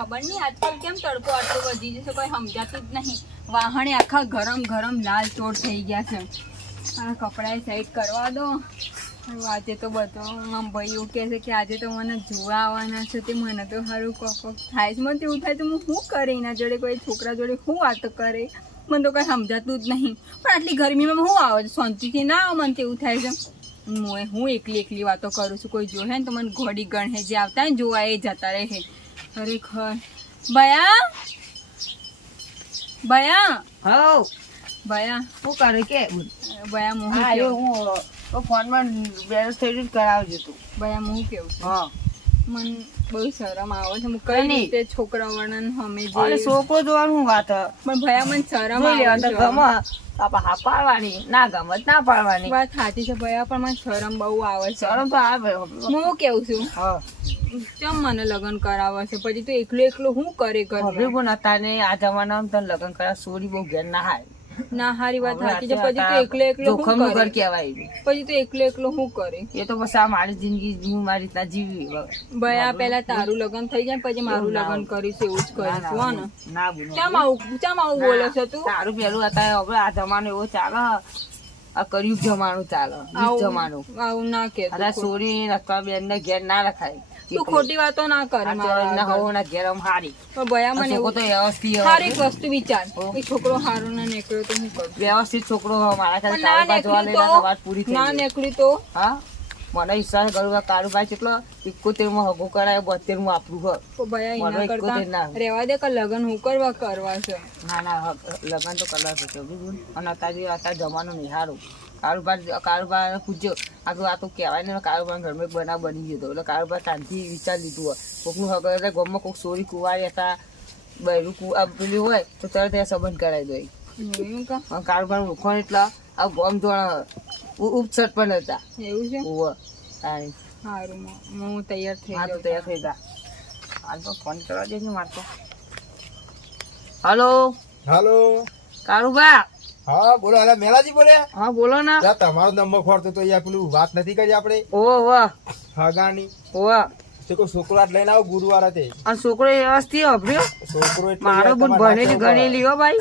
ખબર નહીં આજકાલ કેમ તડકો આટલો વધી જશે કોઈ સમજાતું જ નહીં. વાહણે આખા ગરમ ગરમ લાલ ચોટ થઈ ગયા છે. આ કપડાં સાઈડ કરવા દો. આજે તો બધો આમ ભાઈ એવું કહે છે કે આજે તો મને જોવા આવવાના છે તે મને તો સારું કોક થાય છે. મને તો એવું થાય તો હું શું કરે એના જોડે કોઈ છોકરા જોડે શું વાતો કરે મને તો કંઈ સમજાતું જ નહીં. પણ આટલી ગરમીમાં શું આવે છે શાંતિથી ના આવે મને તો એવું થાય છે. હું એકલી વાતો કરું છું કોઈ જોહે ને તો મને ઘોડી ગણે જે આવતા ને જોવા એ જતા રહે. ખરેખર ભયા હવ ભયા શું કરે કે ભયા હું હા હું ફોનમાં બેલેન્સ થઈ ગયું કરાવજો તું. ભયા હું કેવું છું હા મને બહુ શરમ આવે છે. હું કઈ રીતે છોકરા વર્ણન અમે અરે જે છોકરો જોવાનું વાત પણ ભયા મને શરમ નહીં આવે લેવાનું છે. ગમે આપા હા પાડવાની ના ગમે તો ના પાડવાની. વાત સાચી છે ભયા પણ મને શરમ બહુ આવે છે. શરમ તો આવે. હું કેવું છું હા કેમ મને લગ્ન કરાવે છે પછી તો એકલું શું કરે ખબર ઘરમાં પણ અત્યારે આ જમાનામાં તને લગ્ન કરા સોરી બહુ ઘેર ના હાય. ના હારી વાત સાચી છે પછી તો એકલું જોખમનું શું ઘર કરે કહેવાય. પછી તો એકલું શું કરે એ તો બસ આ મારી જિંદગી હું મારી રીતના જીવી. ભયા પેલા તારું લગ્ન થઈ જાય પછી મારું લગ્ન કરીશ એવું જ કરીશું હો ને. ના બોલો ચમ આવું બોલે છે તું તારું પેલું અત્યારે હવે આ જમાનો એવો ચાલે આ કર્યું જમાનું ચાલે જમાનું આવું ના કે અરે સોરી અથવા બેન ને ઘેર ના રખાય. તું ખોટી વાતો ના કરે મારા ના આગળ. હોવ ના ઘેર આમ હારી પણ ભયા મને છોકરો એવું તો વ્યવસ્થિત હારી એક વસ્તુ વિચાર એ છોકરો હારો ના નીકળ્યો તો હું કરું વ્યવસ્થિત છોકરો મારા પણ સાથે ના કારોબાર જોવા નીકળ્યું લઈને વાત પૂરી તો થઈ ના ગઈ. નીકળ્યું તો હા મને વિશ્વાસ કરું કે કારોબાર કેટલો 71 માં હગો કરાય 72 માં આપલું હોય. તો ભયા મને એના 71 ના કરતા આવે. રેવા દે કે લગ્ન હું કરવા છે ના ના લગન તો કલર હતો બિલકુલ. અને અત્યારે જમાનો નહીં સારું. કારોબાર પૂછ્યો આ તો કહેવાય ને કારોબાર ઘરમાં એક બનાવ બની ગયો હતો એટલે કારોબાર શાંતિ વિચાર લીધું હોય. કોકનું હગર એટલે ગામમાં કોઈક સોરી કુવારી હતા બહેરું પેલું હોય તો તરત એ સંબંધ કરાવી દો. એવું કા કારોબાર ઓળખો એટલા આ ગોમ જોડા ઉપસટ પણ હતા. એવું છે ઓવ તારી સારું હું તૈયાર થઈ હા તો જાઉં તૈયાર થઈ જા. હાલ તો ફોન કરવા દેજો મારતો. હલો હાલો કારુબા. હા બોલો અલા મેલાજી બોલે હા બોલો ને. યા તમારો નંબર ખોરતો તો યાર પેલું વાત નથી કરી આપણે ઓહ હગાની ઓહ તે કોઈ છોકરો આજ લઈને આવો ગુરુવાર તે આ છોકરો વ્યવસ્થિત વાપર્યો. છોકરો એટલે મારો યાર બુન તમારે ભણેલી ના કહેવું ગણેલી હો ભાઈ.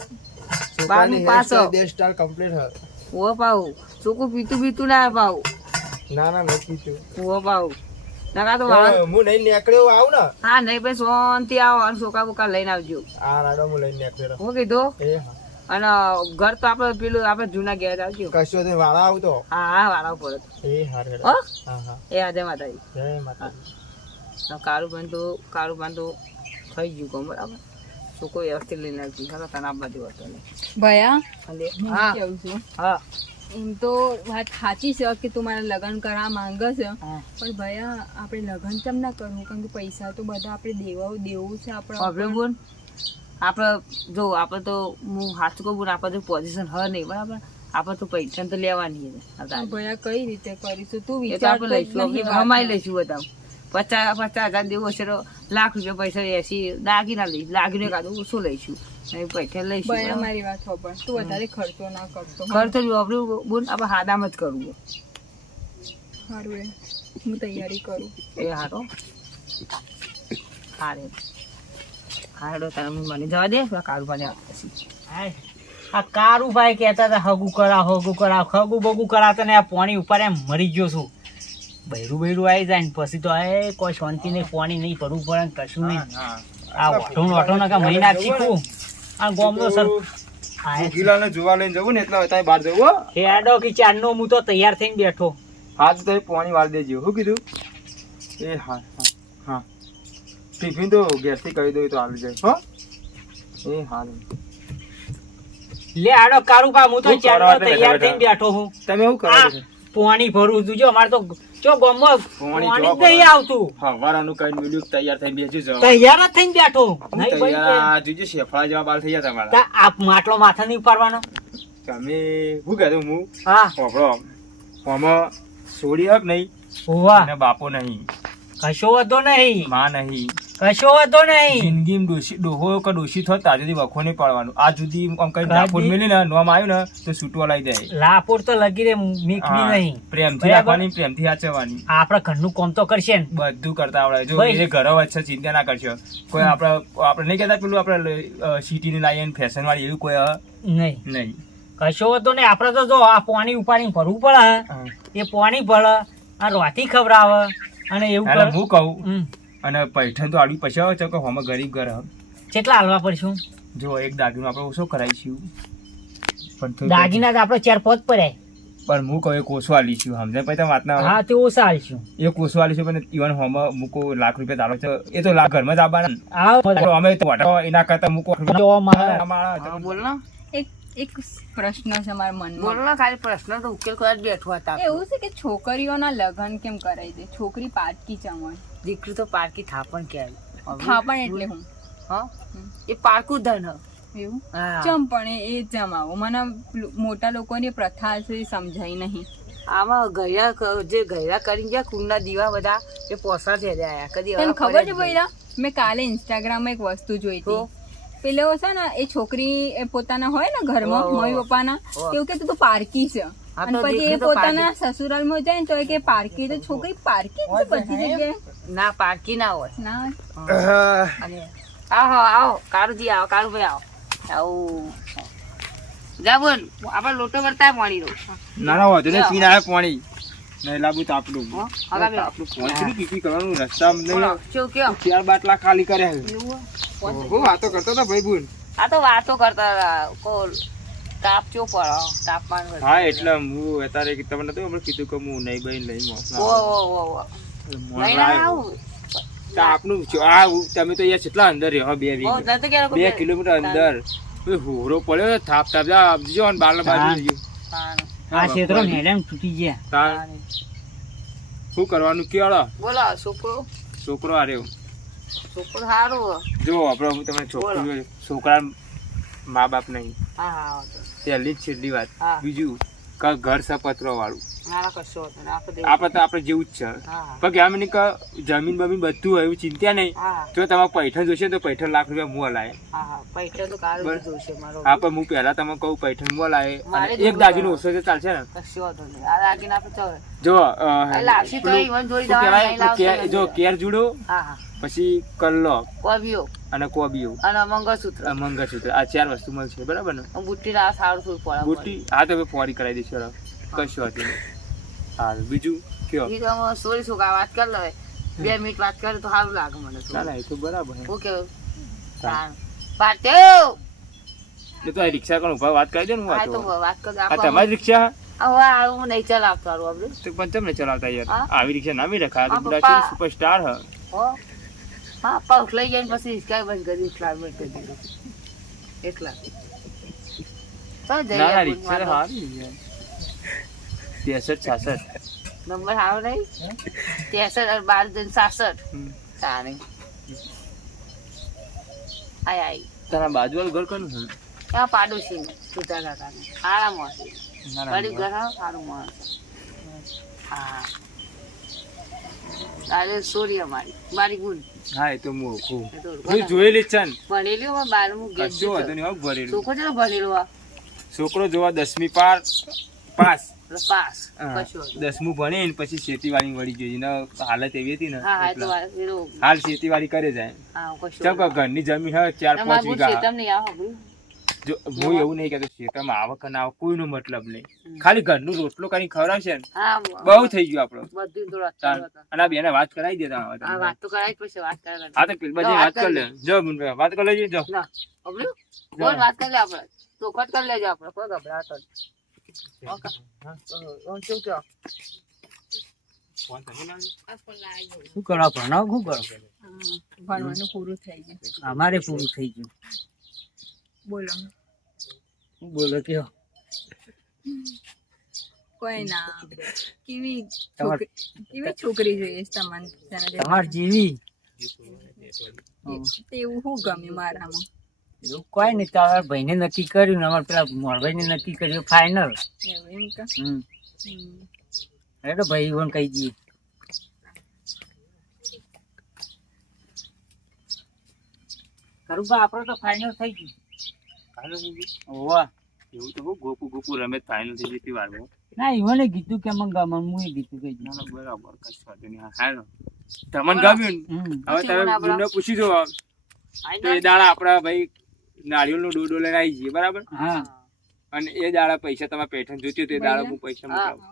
પડે. બારમું છોકરાની પાસ હો. hairstyle, hairstyle complete હે. ઓ પાઉ છોકરું પીતું ના પાઉ. ના ના નથી પીતું. ઓ પાઉ નકા તો વાળા. હું નહીં નીકળ્યો આવું ને હા નહીં ભાઈ શાંતિ આવો અને છોકરા બોકા લઈને આવજો. આ રાડો હું લઈને નીકળ્યો હું કીધું એ હા અને ઘર તો આપડે પેલું આપડે જૂના ઘેર આવજો. કશો તો વાળા આવતો હા હા વાળા ઉપર એ હારે હો હા હા એ આજે માતાજી. જય માતાજી. કારુબાન તો થઈ ગયું કોમ બરાબર. છોકરો વ્યવસ્થિત લઈને આવજો. ચાલો તને આપવા જેવો હતો ને. ભયા અને હું હા કેવું છું હા એમ તો વાત સાચી છે કે તું મારા લગ્ન કરવા માંગે છે હા પણ ભયા આપણે લગ્ન કેમ ના કરવું કારણ કે પૈસા તો બધા આપણે દેવું છે આપણે આપણે બોલ આપણે જો આપણે તો હું હાથ કહું બોલ આપણે તો પોઝિશન હ નહીં બરાબર. આપણે તો પૈસા તો લેવાની છે. ભયા કઈ રીતે કરીશું તું એ તો વિચાર આપણે લઈશું આપણે હમાઈ લઈશું બધા. 50,000 દેવું હશે તો લાખ રૂપિયા પૈસા 80 દાગીના લઈશું. દાગીને કાઢું ઓછું લઈશું અને પૈસા લઈશું. ભયા મારી વાત ખબર તું વધારે ખર્ચો ના કરતો ખર્ચો જો આપણે બોલ આપણે હાદામ જ કરવું. સારું હું તૈયારી કરું એ હારો હારે હારો તારે મને જવા દે કારુભાઈ પછી. આ કારુભાઈ કહેતા હતા હગું કરાવ હગું બગું કરાવતા ને આ પાણી ઉપર એમ મરી ગયો છું. બૈરું આવી જાય ને પછી તો એ કોઈ શાંતિ નહીં પાણી નહીં ભરવું પડે ને કશું નહીં. આ ઓઠો ના કા મહિના શીખવું આ ગોમનો સર ગીલાને જોવા લઈને જવું ને એટલે અત્યારે બહાર જવું હો. હેડો કે ચારનો હું તો તૈયાર થઈને બેઠો. હા તો તમે પાણી વાળી દેજો શું કીધું એ હા હા હા ટિફિન તો ગેસથી કહી દઉં તો આવી જાય હો એ હા લે આડો કારુભા હું તો શું ચારનો કરવા તૈયાર બેઠા થઈને બેઠો હું. તમે શું કરો આ છો? પાણી ભરવું તું જો અમારે તો જો ગોમમાં પાણી પાણી જોવા જ નહીં આવતું. હવારાનું કઈ મિલ્યું તૈયાર થઈ બેસી જાવ તૈયાર જ થઈને બેઠો નહીં ભાઈ કે તૈયાર જોજો શેફળા જેવા બાલ થઈ ગયા તમારા તા આ માટલો માથા નહીં ઉપાડવાનો. તમે શું કહેતો હું હા હોભળો આમાં સોડી હક નહીં હોવા અને બાપો નહીં કશો વધો નહીં. માં નહીં કશો હતો નહીં. જિંદગીમાં ડોહો કે ડોશી થયો ત્યાં સુધી વખો નહીં પાડવાનું. આ સુધી આમ કઈ ડાફોડ મેલી ને નોમ આવ્યું ને તો છૂટવા લઈ જાય. લાપોર તો લગી રે મીકવી હા, નહીં. પ્રેમથી બરાબર. રાખવાની, પ્રેમથી સાચવવાની. આપડે ઘરનું કામ તો કરશે ને. બધું કરતા આવડે. જો ભાઈ. એ ઘરો વચ્ચે ચિંતા ના કરશો. કોઈ આપણે નહીં કહેતા પેલું આપણે સિટીની લાવીએ ફેશન વાળી એવું કોઈ નહીં નહીં. કશો હતો ને. આપડે તો જો આ પાણી ઉપાડીને ભરવું પડે. હા. એ પાણી ભરે આ રોટી ખવડાવે અને એવું અને કર. હું કહું હમ. અને પૈઠણ તો આડવી પછી આવે છે કે હમણાં ગરીબ ઘર હે. કેટલા હાલવા પડશું? જો એક દાગીનો આપણે ઓછો કરાવીશું પણ થોડું દાગીના તો આપડે 4-5 પડ્યા. પણ હું કહું એક ઓછો આલીશું સમજાય પછી તમે વાત ના આવે. હા તે ઓછા હાલશું. એક ઓછો આલીશું પણ ઇવન હમણાં મૂકો ₹1,00,000 દાડો છે એ તો ઘરમાં જ આવવાના ને. આવો તો અમે તો વાટો એના કરતા મૂકો જો મારે હા, બોલ ને એક પ્રશ્ન છે મારા મનમાં. બોલ ને ખાલી પ્રશ્ન તો ઉકેલ કરવા જ બેઠો હતા. એવું છે કે છોકરીઓના લગ્ન કેમ કરાવી દે? છોકરી પારકી ચમણ. દીકરી તો પારકી થાપણ કહેવાય. થાપણ એટલે હું હા એ પારકું ધન હ. એવું હા. ચમ પણ એ જમાવો મને મોટા લોકોની પ્રથા છે એ સમજાય નહીં. આમાં ગયા જે ગયા કરી ગયા કુંડના દીવા બધા એ પોસા છે આયા કદી તને હવે ખબર છે ફરે જ ભૈરા, મેં કાલે ઇન્સ્ટાગ્રામમાં એક વસ્તુ જોઈ હતી. તો? પેલો છે ને એ છોકરી એ પોતાના હોય ને ઘરમાં ઓહ. મમ્મી પપ્પાના ઓહ. એવું કે તું તો પારકી છે. હા અને તો પછી એ દીકરી તો પોતાના સસુરાલમાં જાય ને તો એ કે પારકી. તો છોકરી પારકી જ છે બધી જગ્યાએ. ના પારકી ના હોય. ના અને આવો કારુજી આવો કારુભાઈ આવો આવું જા બોલ આપણે લોટો વર્તા પાણી રો. ના ના વાંધો નહીં પીને આવ્યા પાણી નહીં લાવું તો આપણું હો, આગળ બે. આપણું પાણી કેટલું પીપી કરવાનું રસ્તામાં નહીં બોલો, શું કયો? 4 બાટલા ખાલી કર્યા છે. એવું હો? હું વાતો કરતો હતો ભાઈ બોલ. આ તો વાતો કરતા હતા. કોલ તાપ ચો પડો તાપમાન વધે. હા એટલે હું અત્યારે તમને તો હમણાં કીધું કે હું નહીં બઈ નહીં ઓ લઈને આવું. આપનું તમે તો યાર કેટલા અંદર રહ્યો બે બહુ નથી ક્યારે 2 કિલોમીટર અંદર હોરો પડ્યો થાપ થાપ જા આપજો ને બાર બાજુ ગયું. આ ક્ષેત્રો હેડમ તૂટી ગયા. તાર શું કરવાનું કેળો બોલો છોકરો છોકરો આર્યો છોકરો સારું. જો આપણે હું તમને છોકરો છોકરા મા બાપ નહીં હા હા પહેલી જ છેલ્લી વાત. હા. બીજું કે ઘર સપત્રો વાળું મારા કશો હતો ને આપણે આપણે તો આપણે જેવું જ છે. હા પણ કે આમ નહીં કે જમીન બમીન બધું હોય એવું ચિંતા નહીં. હા જો તમારે પૈઠણ જોશે તો પૈઠણ ₹1,00,000 મું હલાય. હા હા પૈસા તો કાઢી બસ. દીધું છે મારો. હા પણ હું પહેલા તમે કહું પૈઠણ મું હલાય મારે અને જ એક દાગીનો ઓછો છે ચાલશે ને. કશો હતો નહીં. આ લાગીને આપણે ચાલે. જો લાવશી તો ઈવન જોઈ શું જવાનું કહેવાય? નહીં લાવશે જો નહીં. કેર જુડો હા હા પછી કલ્લો કોબીઓ અને કોબીઓ અને મંગળસૂત્ર મંગળસૂત્ર આ 4 વસ્તુ મળશે બરાબર ને. બુટ્ટી ના સારું થોડું પડે બુટ્ટી હા તો પોરી કરાવી દઈશું હવે. કશું હતું નહીં. હા બીજું કયો બીજું સોરી શું વાત કરી લે 2 મિનિટ વાત કરે તો સારું લાગે મને થોડું. ચાલે એ તો બરાબર છે. હું કેવું ચાલ. પાટેવ એ તો આ રિક્ષા કોણ ઉભા વાત કરી દે ને હું આ વાંચો. તો વાત કરી આ તમારી રિક્ષા હવે આવું નહીં ચલાવતો હારું આપણે. તો પણ તમને ચલાવતા યાર હા? આવી રિક્ષા ના બી રખા હા, બધા પપ્પા. સુપરસ્ટાર હ. હો હા પાઉસ લઈ જઈને પછી હિસકાઈ બંધ કરી એકલા બંધ કરી દીધું એકલા તો જઈએ ના ના આપણે રિક્ષા તો મારો. સારી યાર 63 66 નંબર સારો નહીં 63 અને 12 જણ 66 તારે આય આય તારા બાજુવાળું ઘર કોનું છે? ત્યાં પાડોશી સુધા કાકાને સારા માણસ ના, ના, ગરીબ ઘર હા, સારું માણસ હા તારે સોરી અમારી મારી ગુણ હા એ તો હું ઓળખું. એ તો હું જોયેલી જ છે ને. ભણેલી હોય 12મું ગેટ કશું વાંધો નહીં હો, ભરેલું. છોકરો છે ને ભણેલો આ છોકરો જોવા 10મી પાસ એટલે પાસ હા, કશું હતું. 10મું ભણીને પછી ખેતીવાડી વળી ગઈ એનો હાલત એવી હતી ને હા હા એ તો એટલે. વાત પેલું હાલ ખેતીવાડી કરે જાય હા કશું ચમ કે ઘરની જમીન હવે 4-5 તમારે બહુ વીઘા. ચેતમ નહીં આવો ભઈ. જો હું એવું નહીં કહેતો ખેતરમાં આવક ના આવક કોઈનો મતલબ નહીં. ખાલી ઘરનું રોટલો કરીને ખવડાવશે ને હા બહુ થઈ ગયું આપણો. બધું તો ચાલ. રસ્તા હતા. અને આ બેને વાત કરાવી દેતા હવે આ તમે. વાત તો કરાય જ પછી વાત કરે હા તો પેલી બાજુ વાત કરી લે જો મુંડભાઈ, વાત કરી લેજો જો. ના અબલું બોલ વાત કરી લે આપણે ચોખટ કરી લેજો આપણે કોઈ ગભરાતો નહીં. ઓકે ઓન શું કયો શું કરો ભણાવ શું કરો? ભણવાનું પૂરું થઈ ગયું. અમારે પૂરું થઈ ગયું. બોલો બોલો કયો. કોઈ ના કેવી તમાર- કેવી છોકરી જોઈએ છે તમને તને જે તમાર જેવી તેવું શું ગમ્યું મારામાં? એવું કોઈ નહીં. તમારા ભાઈને નક્કી કર્યું ને અમારે પેલા મોરભાઈને નક્કી કર્યું ફાઇનલ. એવું એમ કે હમ હમ. એટલે ભાઈ ઈવન કહી દઈએ. કરુભા આપણે તો ફાઇનલ થઈ ગયું. હાલો બીજું. હોવે. એવું તો ગોપુ ગોપુ રમે ફાઇનલ થઈ જતી વારમાં. ના ઈવને કીધું કે મને ગમે હું કીધું કે ના, ના, બરાબર કશું વાંધો નહીં. હા, હાલો. તમને ગમ્યું ને? હવે તમે ગુંડને પૂછી દો તો એ દાડા આપણા ભાઈ નાળિયેરનો ડોડો લઈને આવી જઈએ બરાબર. હા અને એ દાડા પૈસા તમારે પેઠણ જોતી હોય તો એ દાડા હું પૈસા મોકલાવું.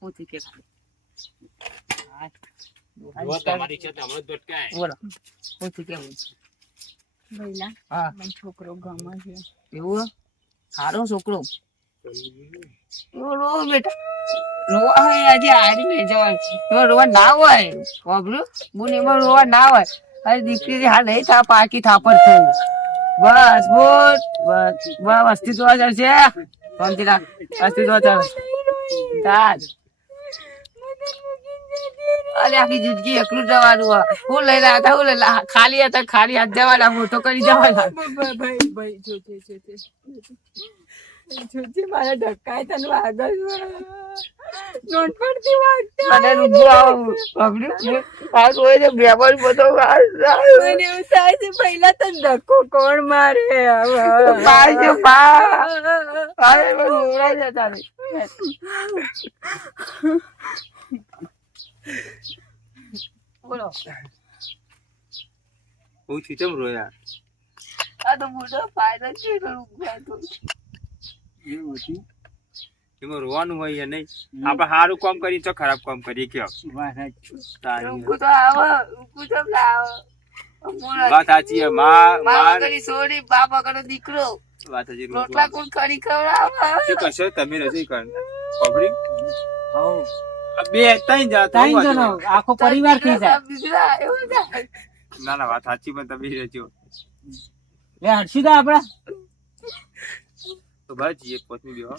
હું થી કે જો તમારી ઈચ્છા તો હમણાં જ ભટકાય. બોલો હું થી કેવું ભઈલા હા મને છોકરો ગમે છે. એવું હે? સારો છોકરો રો બેટા રોવા હોય આજે હારી નહીં જવાનું એમાં રોવા ના હોય વાપરું બોલ એમાં રોવા ના હોય અરે દીકરી હા નહીં થા પાકી થાપડ થઈ બસ બોલ બસ બસ અસ્તિત્વ ચાલશે શાંતિ રાખ અસ્તિત્વ ચાલ ચાલ અરે આખી જિંદગી એકલું જવાનું હોય હું લઈને હતા હું લઈને ખાલી હતા ખાલી હાથ જવાના મોટો કરી જવાના ભાઈ જોજે મારા ધક્કાય તને વાગલ નોટ પડતી વાગતા અને રૂબો આવું પકડ્યું આ રોય છે બેબર બધો મને એવું થાય છે પહેલા તો ધક્કો કોણ મારે પાય છે પા અરે મને ઉવરાય છે તારે બોલો હું છું ચમ રોયા? આ તો મોટો ફાયદો છે એવું હતું? એમાં રોવાનું હોય યા નહીં? આપણે સારું કામ કરીએ તો ખરાબ કામ કરીએ કયો? રૂકુ તો આવો રૂકુ તો લાવો વાત સાચી છે. માં મારા વગરની છોડી બાપ વગરનો દીકરો વાત સાચી. રોટલા કોણ કરી ખવડાવે શું કશો તમે રસોઈ કર પબડી હો બે ત્રણ જા ત્રણ જણો આખો પરિવાર થઈ જાય. બીજરા એવું થાય ના ના વાત સાચી પણ તમે રહેજો લે હર્ષિતા આપડા તો બસ એક પોતની બેહો.